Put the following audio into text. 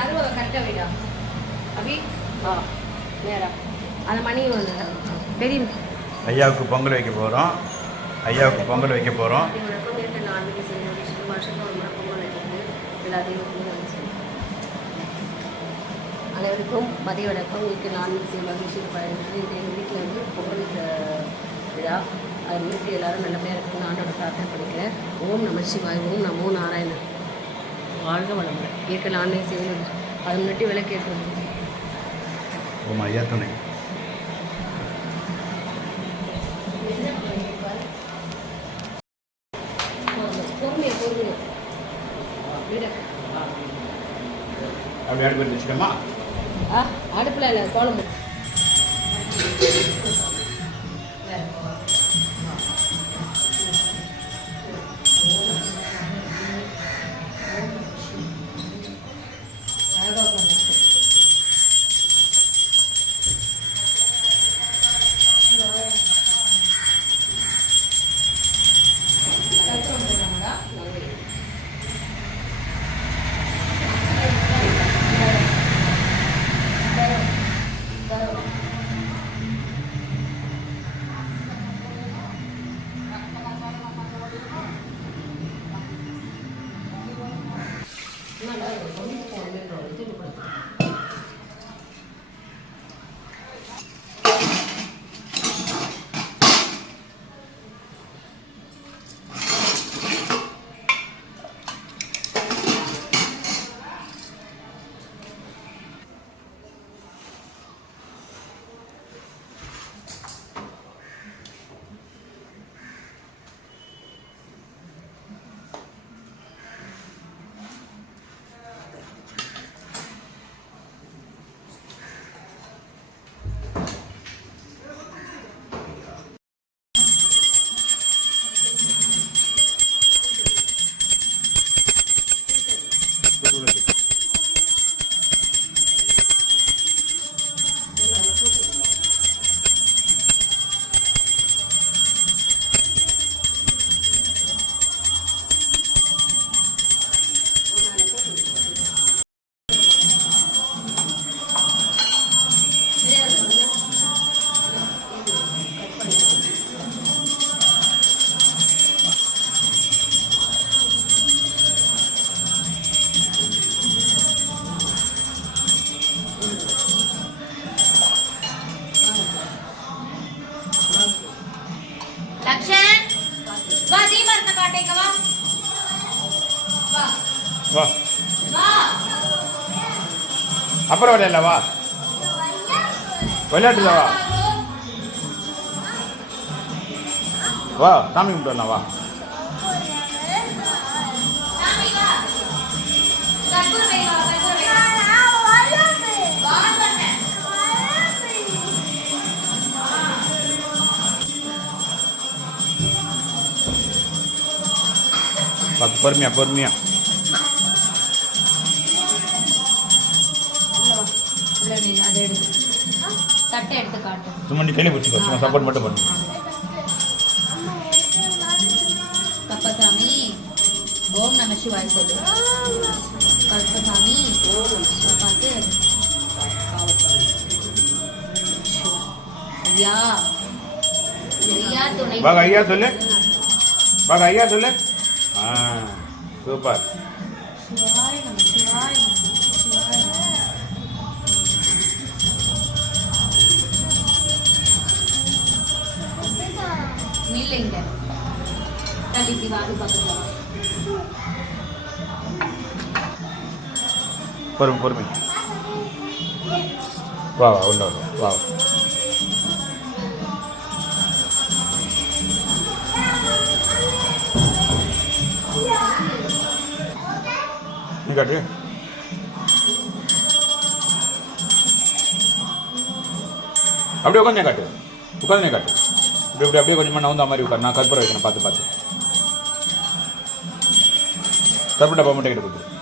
அருவா கட்ட வைடா அபி? ஆ நேரா. அந்த மணி பெரிய ஐயாவுக்கு பொங்கல் வைக்க போகிறோம் ஐயாவுக்கு பொங்கல் வைக்க போகிறோம் விஷயம் அனைவருக்கும் மதிய வணக்கம். வீட்டு நான்கு மகிழ்ச்சி பயணித்து இது எங்கள் வீட்டில் வந்து பொங்கல் விழா. அது வீட்டில் எல்லாரும் நல்லபடியாக இருக்குன்னு ஆண்டோட பிரார்த்தனை பண்ணிக்கிறேன். ஓம் நம சிவாய் ஓம் நமோ நாராயணன் வாழ்க வளமுடன். இயற்கை நான்கு செய்வது அது முன்னாடி விளக்கேற்றது. ஓம் ஐயா துணை. அப்படி அடுப்பு வச்சுக்கோமா ஆ அடுப்பில் இல்லை குழம்பு Thank you. வா. அப்புறம் விளையாடல வா. விளையாட்டுல வா. வா சாமி கும்பிட்டு வா பொறுமையா பொறுமையா. தட்டை எடுத்து காட்டு சும்மா நீ கையில் பிடிச்சிக்கோ சும்மா சப்போர்ட் மட்டும் பண்ணு. கப்பசாமி ஓம் நம சிவாய் சொல்லு. கல்பசாமி ஓம் பார்த்து ஐயா ஐயா துணை வாங்க ஐயா சொல்லு. ஐயா சொல்லு. ஆ சூப்பர். தள்ளி சிவாது பக்கத்துல. வா. பொறுமை பொறுமை. வா வா ஒன்று வா வா. காட்டு. அப்படியே உட்காந்து காட்டு. உட்காந்து காட்டு. இப்படி இப்படி அப்படியே கொஞ்சமாக நவுந்த மாதிரி உட்காரு நான் கற்பூரம் வைக்கணும் பார்த்து பார்த்து. கற்பூர டப்பா மட்டும் கிட்ட கொடுத்துரு.